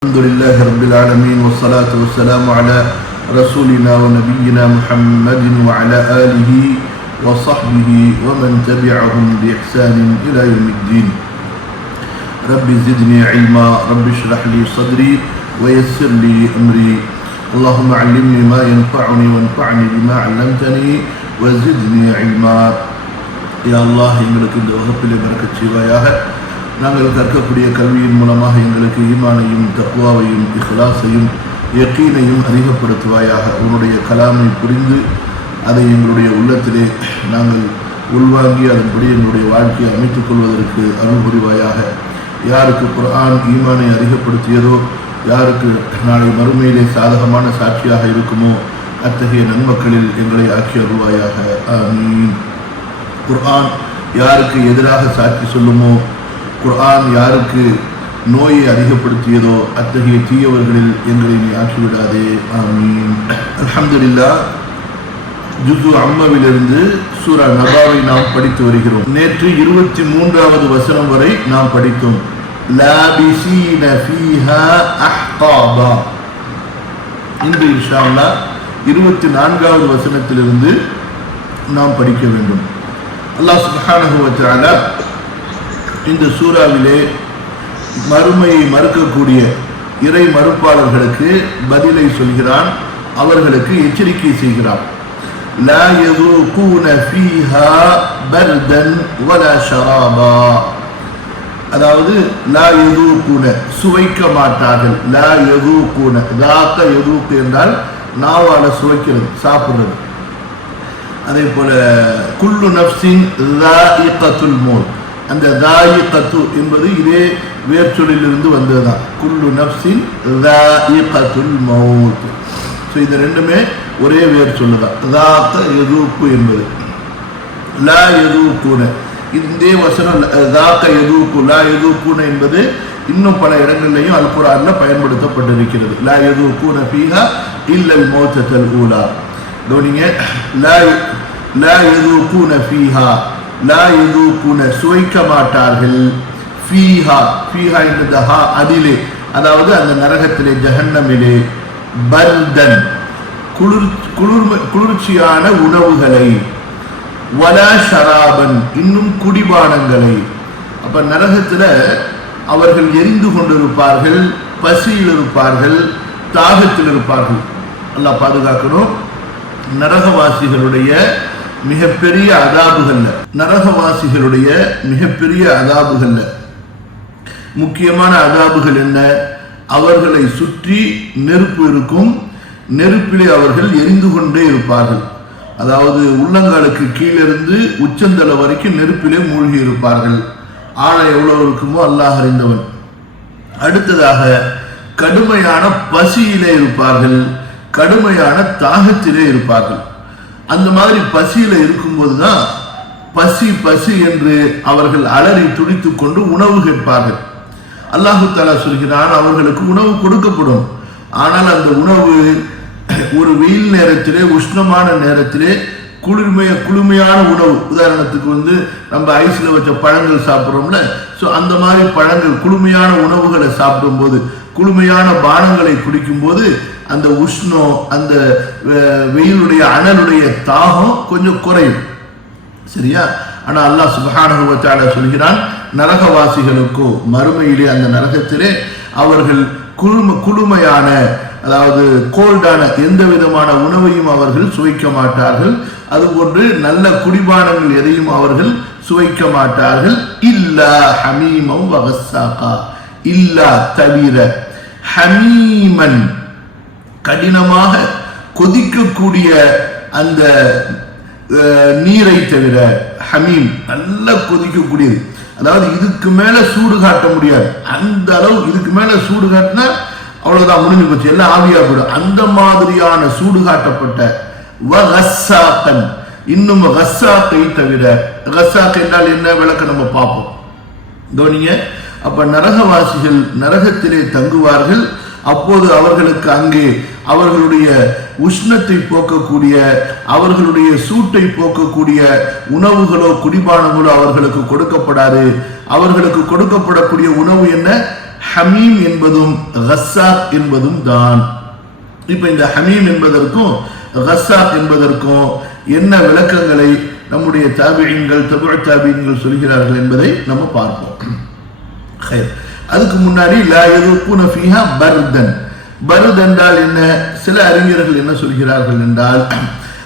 الحمد لله رب العالمين والصلاة والسلام على رسولنا ونبينا محمد وعلى آله وصحبه ومن تبعهم بإحسان إلى يوم الدين. رب زدني علما رب اشرح لي صدري ويسر لي أمري. اللهم علمني ما ينفعني وانفعني بما علمتني وزدني علما. يا الله يملك الدوهب لبركة شبايا நாங்கள் கற்கக்கூடிய கல்வியின் மூலமாக எங்களுக்கு ஈமானையும் தக்குவாவையும் இஹ்லாஸையும் யக்கீனையும் அதிகப்படுத்துவாயாக உன்னுடைய கலாமை புரிந்து அதை எங்களுடைய உள்ளத்திலே நாங்கள் உள்வாங்கி அதன்படி எங்களுடைய வாழ்க்கையை அமைத்துக் கொள்வதற்கு அருள் புரிவாயாக. யாருக்கு குர்ஆன் ஈமானை அதிகப்படுத்தியதோ யாருக்கு நாளை மறுமையிலே சாதகமான சாட்சியாக இருக்குமோ அத்தகைய நன்மக்களில் எங்களை ஆக்கி அருள்வாயாக. ஆமீன். குர்ஆன் யாருக்கு எதிராக சாட்சி சொல்லுமோ குர்ஆன் யாருக்கு நோயை அதிகப்படுத்தியதோ அத்தகைய தீயவர்களில் எங்களை நீ ஆக்கிவிடாதே. ஆமீன். அலமதுல்லா ஜுது அம்மாவிலிருந்து சூரா நபாவை நாம் படித்து வருகிறோம். நேற்று இருபத்தி மூன்றாவது வசனம் வரை நாம் படித்தோம். லாபிசீன ஃபீஹா இன்று இருபத்தி நான்காவது வசனத்திலிருந்து நாம் படிக்க வேண்டும். அல்லாஹ் சுப்ஹானஹு இந்த சூறாவிலே மறுமையை மறுக்கக்கூடிய இறை மறுப்பாளர்களுக்கு பதிலை சொல்கிறான் அவர்களுக்கு எச்சரிக்கை செய்கிறான். லா يذوقون فيها بردا ولا شرابا அதாவது லா கூன சுவைக்க மாட்டார்கள். லா கூன தாக்க எதுவுக்கு என்றால் நாவால சுவைக்கிறது சாப்பிடுறது. அதே போல குல்லு நப்சின் தா இக்கத்துல் மோல் அந்த தாயிகத்து என்பது இதே வேர்ச்சொலிலிருந்து வந்ததுதான். குல்லு நப்சின் கத்துல் மௌத். ஸோ இது ரெண்டுமே ஒரே வேர் சொல்லுதான் தாத்த எதூப்பு என்பது. லா எதூக்குன இதே வசனம் தாக்க எதூக்கு லா எதூக்குன என்பது இன்னும் பல இடங்கள்லையும் அல் குரான்ல பயன்படுத்தப்பட்டிருக்கிறது. லா எதூக்குன ஃபீஹா இல்லல் மோச்சத்தல் ஊலா. கவனிங்க. லா லா எதூக்குன பீஹா லா எதூக்குன சுவைக்க மாட்டார்கள். ஃபீஹா ஃபீஹா என்ற ஹா அதிலே அதாவது அந்த நரகத்திலே ஜஹன்னமிலே. பர்தன் குளிர் குளிர் குளிர்ச்சியான உணவுகளை. வலா ஷராபன் இன்னும் குடிபானங்களை. அப்போ நரகத்தில் அவர்கள் எரிந்து கொண்டிருப்பார்கள் பசியில் இருப்பார்கள் தாகத்தில் இருப்பார்கள். நல்லா பாதுகாக்கணும். நரகவாசிகளுடைய மிகப்பெரிய அதாபுகள்ல. நரகவாசிகளுடைய மிகப்பெரிய அதாபுகள்ல. முக்கியமான அதாபுகள் என்ன? அவர்களை சுற்றி நெருப்பு இருக்கும். நெருப்பிலே அவர்கள் எரிந்து கொண்டே இருப்பார்கள். அதாவது உள்ளங்காலுக்கு கீழிருந்து உச்சந்தலை வரைக்கும் நெருப்பிலே மூழ்கி இருப்பார்கள். ஆழம் எவ்வளவு இருக்குமோ அல்லாஹ் அறிந்தவன். அடுத்ததாக கடுமையான பசியிலே இருப்பார்கள். கடுமையான தாகத்திலே இருப்பார்கள். அந்த மாதிரி பசியில இருக்கும்போது தான் பசி பசி என்று அவர்கள் அலறி துடித்துக் கொண்டு உணவு கேட்பார்கள். அல்லாஹு தாலா சொல்கிறான் அவர்களுக்கு உணவு கொடுக்கப்படும். ஆனால் அந்த உணவு ஒரு வெயில் நேரத்திலே உஷ்ணமான நேரத்திலே குளிர்மைய குளுமையான உணவு. உதாரணத்துக்கு வந்து நம்ம ஐஸில் வச்ச பழங்கள் சாப்பிட்றோம்ல ஸோ அந்த மாதிரி பழங்கள் குளுமையான உணவுகளை சாப்பிடும்போது குளுமையான பானங்களை குடிக்கும்போது அந்த உஷ்ணம் அந்த வெயிலுடைய அனலுடைய தாகம் கொஞ்சம் குறையும். சரியா? ஆனால் அல்லாஹ் சுபஹானுவத்தால சொல்கிறான் நரகவாசிகளுக்கோ மறுமையிலே அந்த நரகத்திலே அவர்கள் குழும குளுமையான அதாவது கோல்டான எந்த விதமான உணவையும் அவர்கள் சுவைக்க மாட்டார்கள். அதுபோன்று நல்ல குடிபானங்கள் எதையும் அவர்கள் சுவைக்க மாட்டார்கள். இல்லா ஹமீமம் வகசாக்கா இல்லா தவிர ஹமீமன் கடினமாக கொதிக்கக்கூடிய அந்த நீரை தவிர ஹமீம் நல்லா கொதிக்கக்கூடியது. அதாவது இதுக்கு மேலே சூடு காட்ட முடியாது. அந்த அளவு இதுக்கு மேலே சூடு காட்டினா அவ்வளோதான் முடிஞ்சு போச்சு. எல்லாம் ஆவியாக போயிடும். அந்த மாதிரியான சூடு காட்டப்பட்ட வகசாக்கன் இன்னும் ஹஸ்ஸாக்கை தவிர கசாக் என்றால் என்ன? விளக்க நம்ம பார்ப்போம். கவனிங்க அப்போ நரகவாசிகள் நரகத்திலே தங்குவார்கள். அப்போது அவர்களுக்கு அங்கே அவர்களுடைய உஷ்ணத்தை போக்கக்கூடிய அவர்களுடைய சூட்டை போக்கக்கூடிய உணவுகளோ குடிபானங்களோ அவர்களுக்கு கொடுக்கப்படாது. அவர்களுக்கு கொடுக்கப்படக்கூடிய உணவு என்ன? ஹமீம் என்பதும் ஹஸ்ஸாக் என்பதும் தான். இப்ப இந்த ஹமீம் என்பதற்கும் ஹஸ்ஸாக் என்பதற்கும் என்ன விளக்கங்களை நம்முடைய தாபியங்கள் தமிழ் தாபியங்கள் சொல்கிறார்கள் என்பதை நம்ம பார்ப்போம். அதுக்கு முன்னாடி லா எதிர்ப்பு பர்தன். பருத் என்றால் என்ன? சில அறிஞர்கள் என்ன சொல்கிறார்கள் என்றால்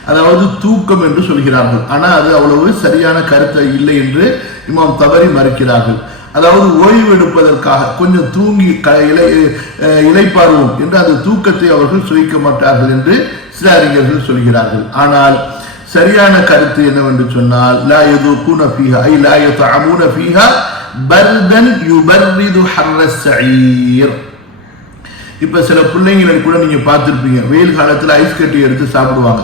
அதாவது தூக்கம் என்று சொல்கிறார்கள். ஆனால் அது அவ்வளவு சரியான கருத்து இல்லை என்று இமாம் தவறி மறுக்கிறார்கள். அதாவது ஓய்வு எடுப்பதற்காக கொஞ்சம் தூங்கி க- இலை அஹ் என்று அந்த தூக்கத்தை அவர்கள் சுவைக்க மாட்டார்கள் என்று சில அறிஞர்கள் சொல்கிறார்கள். ஆனால் சரியான கருத்து என்னவென்று சொன்னால் லா யதுகுன ஃபீஹா ஐ லா யதஅமுன ஃபீஹா பர்தன் யுபர்ரிது ஹர்ரஸ் ஸஈர் இப்ப சில பிள்ளைங்களை கூட நீங்க பார்த்துருப்பீங்க. வெயில் காலத்துல ஐஸ் கட்டி எடுத்து சாப்பிடுவாங்க.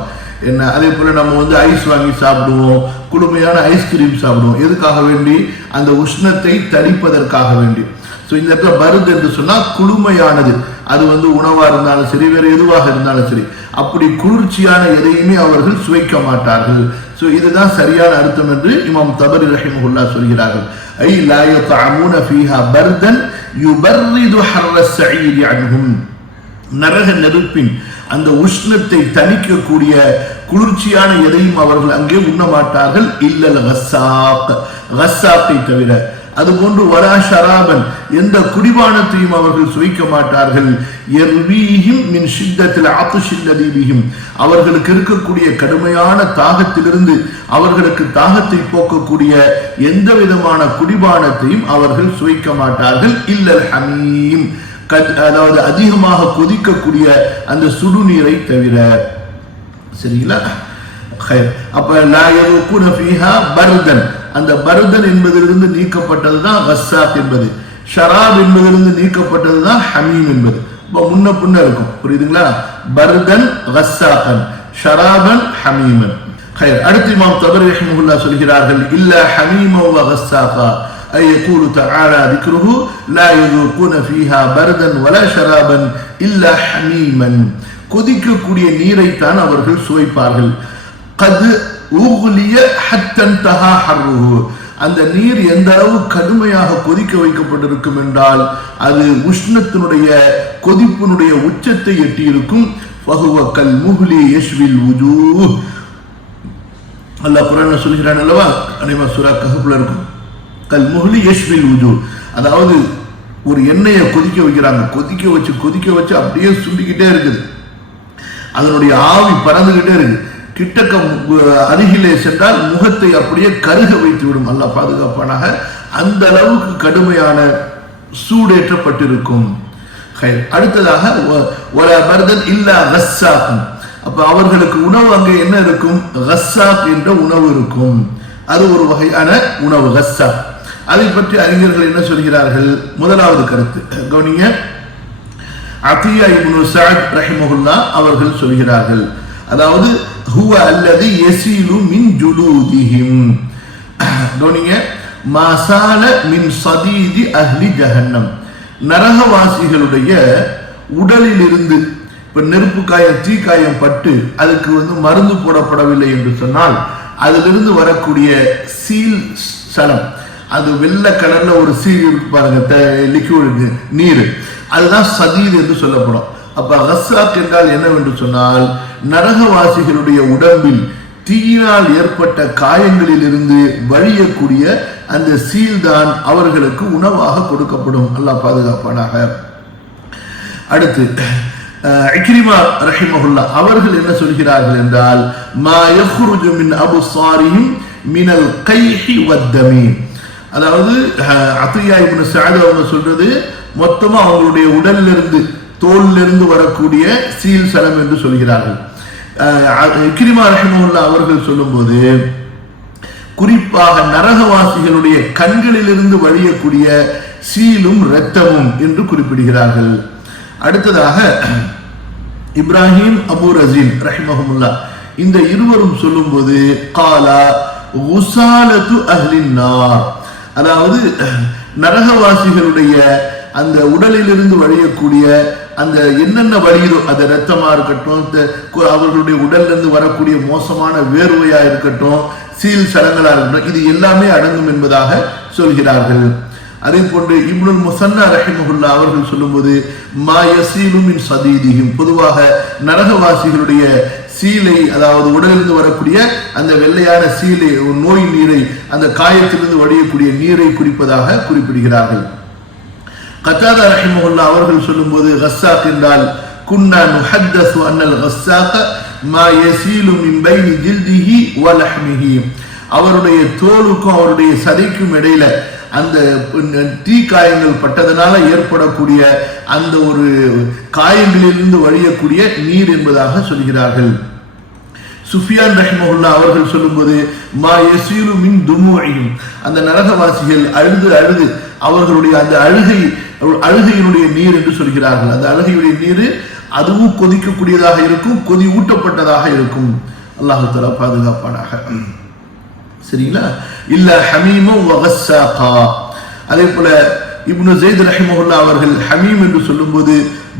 என்ன? அதே போல நம்ம வந்து ஐஸ் வாங்கி சாப்பிடுவோம். குளுமையான ஐஸ்கிரீம் சாப்பிடுவோம். எதுக்காக வேண்டி? அந்த உஷ்ணத்தை தணிப்பதற்காக வேண்டி. ஸோ இந்த இடத்துல மருந்து என்று சொன்னால் குளுமையானது அது வந்து உணவா இருந்தாலும் சரி வேற எதுவாக இருந்தாலும் சரி. அப்படி குளிர்ச்சியான எதையுமே அவர்கள் சுவைக்க மாட்டார்கள். ஸோ இதுதான் சரியான அர்த்தம் என்று இமாம் தபரி ரஹிமஹுல்லா சொல்கிறார்கள். ஐ லாய யதஅமுன ஃபீஹா பர்தன் யுபர்ரிது ஹர்ர ஸஈரி அன்ஹும். நரக நெருப்பின் அந்த உஷ்ணத்தை தணிக்கக்கூடிய குளிர்ச்சியான எதையும் அவர்கள் அங்கே உண்ண மாட்டார்கள். இல்லல் கஸ்ஸாக் கஸ்ஸாக்கை தவிர அதுபோன்று வரா ஷராபன் எந்த குடிபானத்தையும் அவர்கள் சுவைக்க மாட்டார்கள். மின் ஷித்தத்தில் ஆத்துஷில்லதீபிஹிம் அவர்களுக்கு இருக்கக்கூடிய கடுமையான தாகத்திலிருந்து அவர்களுக்கு தாகத்தை போக்கக்கூடிய எந்த விதமான குடிபானத்தையும் அவர்கள் சுவைக்க மாட்டார்கள். இல்லல் ஹமீம். அதாவது அதிகமாக கொதிக்கக்கூடிய அந்த சுடுநீரை தவிர. சரிங்களா? அப்ப லா பர்தன். அந்த பர்தன் என்பதிலிருந்து நீக்கப்பட்டது தான் கஸ்ஸாக் என்பது ஷராப் என்பதிலிருந்து நீக்கப்பட்டது தான் ஹமீம் என்பது இப்போ முன்ன பின்ன இருக்கும் புரியுதுங்களா பர்தன் கஸ்ஸாக்கன் ஷராபன் ஹமீமன் ஹைர். அடுத்து இமாம் தபரி ரஹிமஹுல்லா சொல்கிறார்கள் இல்ல ஹமீம வ கஸ்ஸாகா أي يقول تعالى ذكره لا يذوقون فيها بردا ولا شرابا إلا حميما கொதிக்கக்கூடிய நீரைத்தான் அவர்கள் சுவைப்பார்கள் கது ஊகுலிய ஹத்தன்தஹா ஹர்ருஹு. அந்த நீர் எந்த அளவு கடுமையாக கொதிக்க வைக்கப்பட்டிருக்கும் என்றால் அது உஷ்ணத்தினுடைய கொதிப்பினுடைய உச்சத்தை எட்டியிருக்கும். பகுவ கல் முஹ்லி யஷ்வில் வுஜூஹ். அல்லாஹ் குரான்ல சொல்கிறான் அல்லவா? அனிமா சுரா கஹப்ல இருக்கும். கல் முஹ்லி யஷ்வில் உஜூ அதாவது ஒரு எண்ணெயை கொதிக்க வைக்கிறாங்க. கொதிக்க வச்சு கொதிக்க வச்சு அப்படியே சுண்டிக்கிட்டே இருக்குது. அதனுடைய ஆவி பறந்துகிட்டே இருக்குது. கிட்டக்க அருகிலே சென்றால் முகத்தை அப்படியே கருக வைத்து விடும். அல்ல பாதுகாப்பானாக. அந்த அளவுக்கு கடுமையான சூடேற்றப்பட்டிருக்கும். அடுத்ததாக ஒ- மருதன் பர்தன் இல்லா கஸ்ஸாக்கும். அப்ப அவர்களுக்கு உணவு அங்கே என்ன இருக்கும்? ரஸ்ஸாக் என்ற உணவு இருக்கும். அது ஒரு வகையான உணவு ரஸ்ஸாக் அதை பற்றி அறிஞர்கள் என்ன சொல்கிறார்கள்? முதலாவது கருத்து. கவனிங்க. அத்தியா இப்னு சாத் ரஹிமஹுல்லா அவர்கள் சொல்கிறார்கள். அதாவது ஹுவ அல்லது எசிலு மின் ஜுலூதிஹிம் கவனிங்க மசால மின் சதீதி அஹ்லி ஜஹன்னம் நரகவாசிகளுடைய உடலிலிருந்து இப்ப நெருப்பு காயம் தீ காயம் பட்டு அதுக்கு வந்து மருந்து போடப்படவில்லை என்று சொன்னால் அதிலிருந்து வரக்கூடிய சீல் சலம் அது வெள்ளை கலர்ல ஒரு சீல் இருக்கு பாருங்க லிக்யூடு நீர். அதுதான் சதீர் என்று சொல்லப்படும். அப்ப ரஸ்ராக் என்றால் என்னவென்று சொன்னால் நரகவாசிகளுடைய உடம்பில் தீயினால் ஏற்பட்ட காயங்களில் இருந்து வழியக்கூடிய அந்த சீல் தான் அவர்களுக்கு உணவாக கொடுக்கப்படும். அல்லாஹ் பாதுகாப்பானாக. அடுத்து அஹ், இக்ரிமா ரஹிமஹுல்லா அவர்கள் என்ன சொல்கிறார்கள் என்றால் மா யஹ்ருஜு மின் அபுசாரிஹிம் மினல் கைஹி வத்தமி அதாவது அஹ், அத்தியா இப்னு சாது அவங்க சொல்றது மொத்தமா அவங்களுடைய உடல்ல இருந்து தோலிலிருந்து வரக்கூடிய சீல் சலம் என்று சொல்கிறார்கள். அஹ், இக்ரிமா ரஹிமஹுல்லா அவர்கள் சொல்லும்போது குறிப்பாக நரகவாசிகளுடைய கண்களிலிருந்து வழியக்கூடிய சீலும் இரத்தமும் என்று குறிப்பிடுகிறார்கள். அடுத்ததாக இப்ராஹிம் அபு ரசீன் ரஹிமஹமுல்லா இந்த இருவரும் சொல்லும்போது காலா உசாலத்து அஹ்லின்னார் அதாவது நரகவாசிகளுடைய அந்த உடலிலிருந்து வழியக்கூடிய அந்த என்னென்ன வழியிலோ அது ரத்தமா இருக்கட்டும் அவர்களுடைய உடல்ல இருந்து வரக்கூடிய மோசமான வேர்வையா இருக்கட்டும் சீல் சடங்களா இருக்கட்டும் இது எல்லாமே அடங்கும் என்பதாக சொல்கிறார்கள். அதே போன்று இப்னுல் முசன்னா ரஹிமஹுல்லா அவர்கள் சொல்லும்போது மா யசீலு மின் பொதுவாக நரகவாசிகளுடைய சீலை அதாவது உடலிருந்து வரக்கூடிய அந்த வெள்ளையான சீலை நோய் நீரை அந்த காயத்திலிருந்து வடியக்கூடிய நீரை குறிப்பதாக குறிப்பிடுகிறார்கள். கத்தாதா ரஹிமுல்லா அவர்கள் சொல்லும்போது ஹஸ்ஸாக் என்றால் குன்னா நுஹத்தசு அன்னல் ஹஸ்ஸாக மா யசீலு மின் பைனி ஜில்திஹி வ லஹ்மிஹி அவருடைய தோலுக்கும் அவருடைய சதைக்கும் இடையில அந்த தீ காயங்கள் பட்டதனால ஏற்படக்கூடிய அந்த ஒரு காயங்களிலிருந்து வழியக்கூடிய நீர் என்பதாக சொல்கிறார்கள். சுஃபியான் ரஹ்மஹுல்லா அவர்கள் சொல்லும்போது மா யசீலு மின் துமுவையும் அந்த நரகவாசிகள் அழுது அழுது அவர்களுடைய அந்த அழுகை அழுகையினுடைய நீர் என்று சொல்கிறார்கள். அந்த அழுகையுடைய நீர் அதுவும் கொதிக்கக்கூடியதாக இருக்கும் கொதி ஊட்டப்பட்டதாக இருக்கும். அல்லாஹால பாதுகாப்பானாக. சரிங்களா? இல்ல ஹமீமும் அதே போல இப்னு ஜெயித் ரஹிமஹுல்லா அவர்கள் ஹமீம் என்று சொல்லும்போது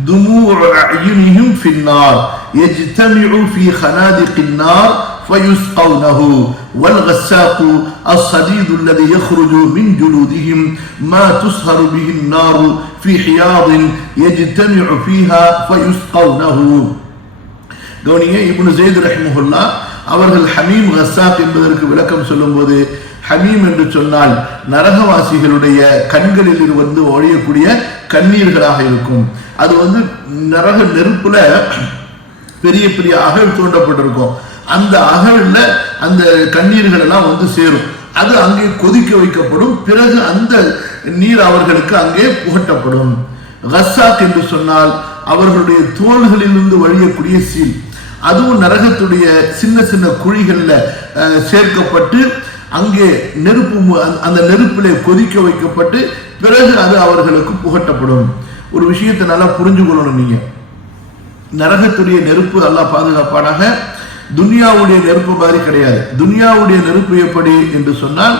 துமூ அயுனியும் ஃபின்னார் எஜ்தமிஉ ஃபீ ஹனாதி கின்னார் النار فيسقونه والغساق الصديد الذي يخرج من جلودهم ما تصهر به النار في حياض يجتمع فيها فيسقونه கவனிங்க இப்னு ஜெயித் ரஹிமஹுல்லா அவர்கள் ஹமீம் கஸ்ஸாக் என்பதற்கு விளக்கம் சொல்லும்போது ஹமீம் என்று சொன்னால் நரகவாசிகளுடைய கண்களில் இருந்து ஒழியக்கூடிய கண்ணீர்களாக இருக்கும் அது வந்து நரக நெருப்புல பெரிய பெரிய அகழ் தோண்டப்பட்டிருக்கும் அந்த அகழ்ல அந்த கண்ணீர்கள் எல்லாம் வந்து சேரும். அது அங்கே கொதிக்க வைக்கப்படும். பிறகு அந்த நீர் அவர்களுக்கு அங்கே புகட்டப்படும். ரஸ்ஸாக் என்று சொன்னால் அவர்களுடைய தோள்களிலிருந்து வழியக்கூடிய சீல். அதுவும் நரகத்துடைய சின்ன சின்ன குழிகளில் சேர்க்கப்பட்டு அங்கே நெருப்பு அந்த- நெருப்பிலே கொதிக்க வைக்கப்பட்டு பிறகு அது அவர்களுக்கு புகட்டப்படும். ஒரு விஷயத்தை நல்லா புரிஞ்சு கொள்ளணும் நீங்க. நரகத்துடைய நெருப்பு நல்லா பாதுகாப்பானாக துனியாவுடைய நெருப்பு மாதிரி கிடையாது. துனியாவுடைய நெருப்பு எப்படி என்று சொன்னால்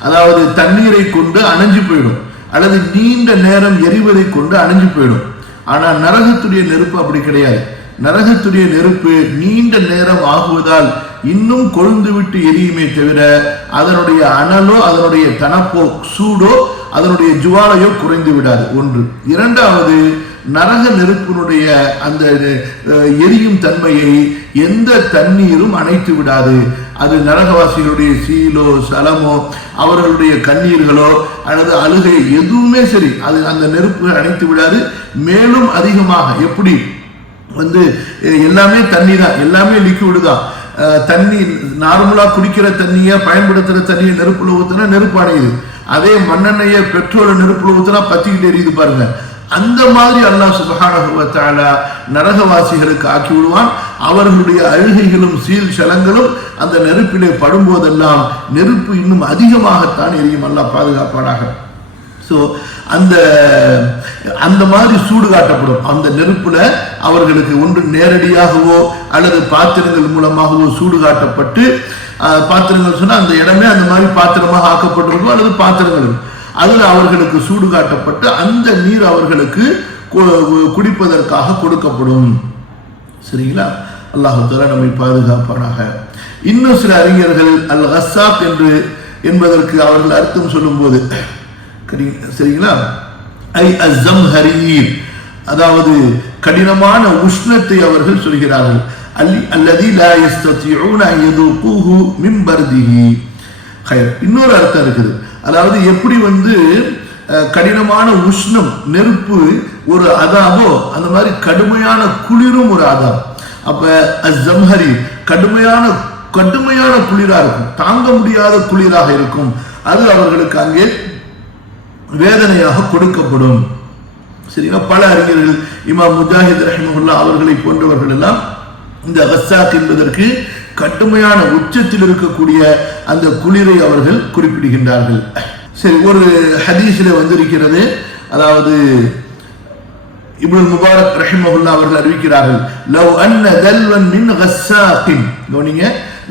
அதாவது தண்ணீரை கொண்டு அணைஞ்சு போயிடும். அல்லது நீண்ட நேரம் எரிவதை கொண்டு அணைஞ்சு போயிடும். ஆனால் நரகத்துடைய நெருப்பு அப்படி கிடையாது. நரகத்துடைய நெருப்பு நீண்ட நேரம் ஆகுவதால் இன்னும் கொழுந்து விட்டு எரியுமே தவிர அதனுடைய அனலோ அதனுடைய தனப்போ சூடோ அதனுடைய ஜுவாலையோ குறைந்து விடாது. ஒன்று. இரண்டாவது நரக நெருப்பினுடைய அந்த எரியும் தன்மையை எந்த தண்ணீரும் அணைத்து விடாது. அது நரகவாசிகளுடைய சீலோ சலமோ அவர்களுடைய கண்ணீர்களோ அல்லது அழுகை எதுவுமே சரி அது அந்த நெருப்பு அணைத்து விடாது. மேலும் அதிகமாக எப்படி? வந்து எல்லாமே தண்ணி தான் எல்லாமே லிக்விடு தான். தண்ணி நார்மலா குடிக்கிற தண்ணியை பயன்படுத்துற தண்ணியை நெருப்புல ஊத்துனா நெருப்பு அடையுது அதே மண்ணெண்ணெயை பெட்ரோலை நெருப்புல ஊத்துனா பத்திக்கிட்டு எரியுது பாருங்க. அந்த மாதிரி அல்லாஹ் சுப்ஹானஹு நரகவாசிகளுக்கு ஆக்கி விடுவான் அவர்களுடைய அழுகைகளும் சீல் சலங்களும் அந்த நெருப்பிலே படும்போதெல்லாம் நெருப்பு இன்னும் அதிகமாகத்தான் எரியும். அல்லாஹ் பாதுகாப்பானாக. ஸோ அந்த அந்த மாதிரி சூடு காட்டப்படும். அந்த நெருப்புல அவர்களுக்கு ஒன்று நேரடியாகவோ அல்லது பாத்திரங்கள் மூலமாகவோ சூடு காட்டப்பட்டு பாத்திரங்கள் சொன்னால் அந்த இடமே அந்த மாதிரி பாத்திரமாக ஆக்கப்பட்டிருக்கும் அல்லது பாத்திரங்கள். இருக்கும். அதுல அவர்களுக்கு சூடு காட்டப்பட்டு அந்த நீர் அவர்களுக்கு கு- குடிப்பதற்காக கொடுக்கப்படும். சரிங்களா? அல்லாஹால நம்மை பாதுகாப்பானாக. இன்னும் சில அறிஞர்கள் அல் ஹசாப் என்று என்பதற்கு அவர்கள் அர்த்தம் சொல்லும்போது கரி- சரிங்களா? ஐ அஸ்ஸம்ஹரீர் அதாவது கடினமான உஷ்ணத்தை அவர்கள் சொல்கிறார்கள். அல்லி அல்லதி லா யஸ்தத்தியூன அன் யதுகூஹு மிம்பர்திஹி ஹயர் இன்னொரு அர்த்தம் இருக்குது. அதாவது எப்படி வந்து அஹ், கடினமான உஷ்ணம் நெருப்பு ஒரு அதாபோ அந்த மாதிரி கடுமையான குளிரும் ஒரு அதாப். அப்ப ஜம்ஹரி கடுமையான கடுமையான குளிரா இருக்கும். தாங்க முடியாத குளிராக இருக்கும். அது அவர்களுக்கு அங்கே வேதனையாக கொடுக்கப்படும். சரிங்களா? பல அறிஞர்கள் இமாம் முஜாஹித் ரஹிமுல்லா அவர்களை போன்றவர்கள் எல்லாம் இந்த கஸ்ஸாக் என்பதற்கு கடுமையான உச்சத்தில் இருக்கக்கூடிய அந்த குளிரை அவர்கள் குறிப்பிடுகின்றார்கள். சரி ஒரு ஹதீஸில் வந்திருக்கிறது. அதாவது இப்னு முபாரக் ரஹிமஹுல்லா அவர்கள் அறிவிக்கிறார்கள் லவ் அன்ன தல்வன் மின் கஸ்ஸாக்கின். கவனிங்க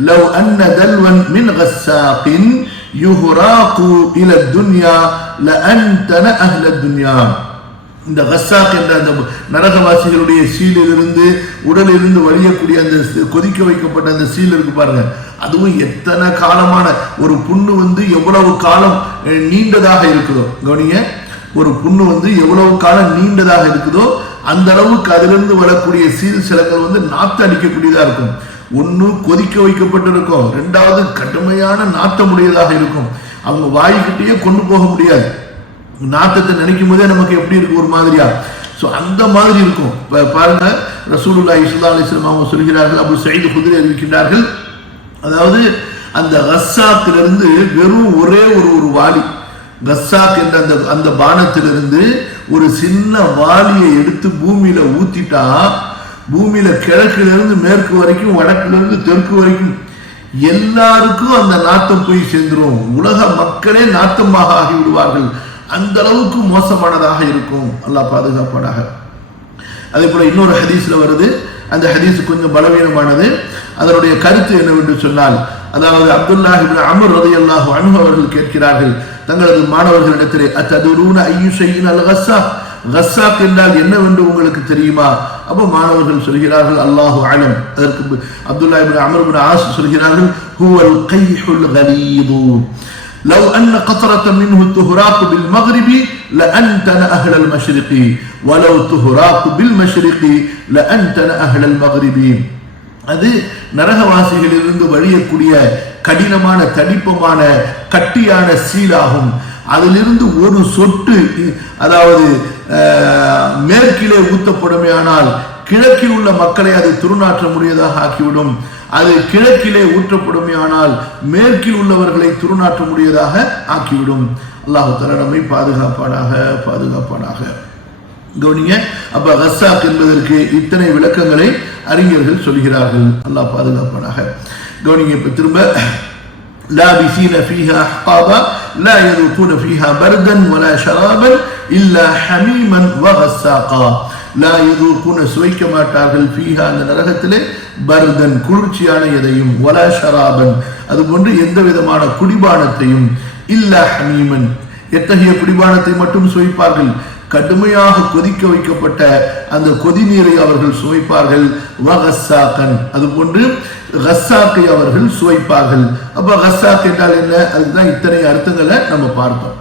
லவ் அன்ன தல்வன் மின் கஸ்ஸாக்கின் யுஹ்ராகு இல துன்யா லஅன்தன அஹ்ல துன்யா. இந்த ஹஸ்ஸாக் என்ற அந்த நரகவாசிகளுடைய சீலிலிருந்து உடலிலிருந்து வழியக்கூடிய அந்த கொதிக்க வைக்கப்பட்ட அந்த சீல் இருக்கு பாருங்க. அதுவும் எத்தனை காலமான ஒரு புண்ணு வந்து எவ்வளவு காலம் அஹ், நீண்டதாக இருக்குதோ கவனிங்க. ஒரு புண்ணு வந்து எவ்வளவு காலம் நீண்டதாக இருக்குதோ அந்த அளவுக்கு அதிலிருந்து வரக்கூடிய சீல் சிலங்கள் வந்து நாத்து அடிக்கக்கூடியதா இருக்கும். ஒன்று கொதிக்க வைக்கப்பட்டிருக்கும் ரெண்டாவது கடுமையான நாத்தமுடையதாக இருக்கும். அவங்க வாய்கிட்டேயே கொண்டு போக முடியாது. நாத்தத்தை நினைக்கும் போதே நமக்கு எப்படி இருக்கு? ஒரு மாதிரியா? ஸோ அந்த மாதிரி இருக்கும். இப்போ பாருங்க ரசூலுல்லா இஸ்லா அலிஸ்லாம் அவங்க சொல்கிறார்கள் அப்படி சைடு குதிரை அறிவிக்கின்றார்கள் அதாவது அந்த ஹஸ்ஸாக்கிலிருந்து வெறும் ஒரே ஒரு ஒரு வாளி. கஸ்ஸாக் என்ற அந்த அந்த பானத்திலிருந்து ஒரு சின்ன வாலியை எடுத்து பூமியில ஊத்திட்டா பூமியில கிழக்குலேருந்து மேற்கு வரைக்கும் வடக்குலேருந்து தெற்கு வரைக்கும் எல்லாருக்கும் அந்த நாத்தம் போய் சேர்ந்துரும். உலக மக்களே நாத்தமாக ஆகிவிடுவார்கள். அந்த அளவுக்கு மோசமானதாக இருக்கும். அல்லாஹ் பாதுகாப்பானாக. அதே போல இன்னொரு ஹதீஸ்ல வருது. அந்த ஹதீஸ் கொஞ்சம் பலவீனமானது. அதனுடைய கருத்து என்னவென்று சொன்னால் அதாவது அப்துல்லாஹி அமர் ரதி அல்லாஹு அன்ஹு அவர்கள் கேட்கிறார்கள் தங்களது மாணவர்களிடத்திலே அத்ததுரூன ஐயுஷையின் அல் ஹஸ்ஸா கஸ்ஸாக் என்றால் என்னவென்று உங்களுக்கு தெரியுமா? அப்போ மாணவர்கள் சொல்கிறார்கள் அல்லாஹு அலம். அதற்கு பு- அப்துல்லா அமர் இப்னு ஆஸ் சொல்கிறார்கள் ஹுவல் கைஹுல் கலீது. لو أن قطرة منه تهراق بالمغرب لأنتن أهل المشرق ولو تهراق بالمشرق لأنتن أهل المغرب அது நரகவாசிகளிலிருந்து வழியக்கூடிய கடினமான தடிப்பமான கட்டியான சீலாகும் அதிலிருந்து ஒரு சொட்டு அதாவது அஹ், மேற்கிலே ஊத்தப்படுமே ஆனால் கிழக்கில் உள்ள மக்களை அது துருநாற்ற முடியதாக ஆக்கிவிடும் அது கிழக்கிலே ஊற்றப்படுமே ஆனால் மேற்கில் உள்ளவர்களை துருநாற்ற முடியதாக ஆக்கிவிடும் அல்லாஹு தஆலா நம்மை பாதுகாப்பானாக பாதுகாப்பானாக கவனிங்க அப்ப கஸ்ஸாக் என்பதற்கு இத்தனை விளக்கங்களை அறிஞர்கள் சொல்கிறார்கள் அல்லாஹ் பாதுகாப்பானாக கவனிங்க இப்ப திரும்ப لابسين فيها أحقابا لا يذوقون فيها بردا ولا شرابا إلا حميما وغساقا لا يذوقون சுவைக்க மாட்டார்கள் ஃபீஹா அந்த நரகத்திலே பருதன் குளிர்ச்சியான எதையும் வலா ஷராபன். அதுபோன்று எந்த விதமான குடிபானத்தையும் இல்ல ஹமீமன். எத்தகைய குடிபானத்தை மட்டும் சுவைப்பார்கள்? கடுமையாக கொதிக்க வைக்கப்பட்ட அந்த கொதிநீரை அவர்கள் சுவைப்பார்கள். வகசாக்கன் அதுபோன்று கஸ்ஸாக்கை அவர்கள் சுவைப்பார்கள். அப்ப கஸ்ஸாக் என்றால் என்ன? அதுதான் இத்தனை அர்த்தங்களை நம்ம பார்த்தோம்.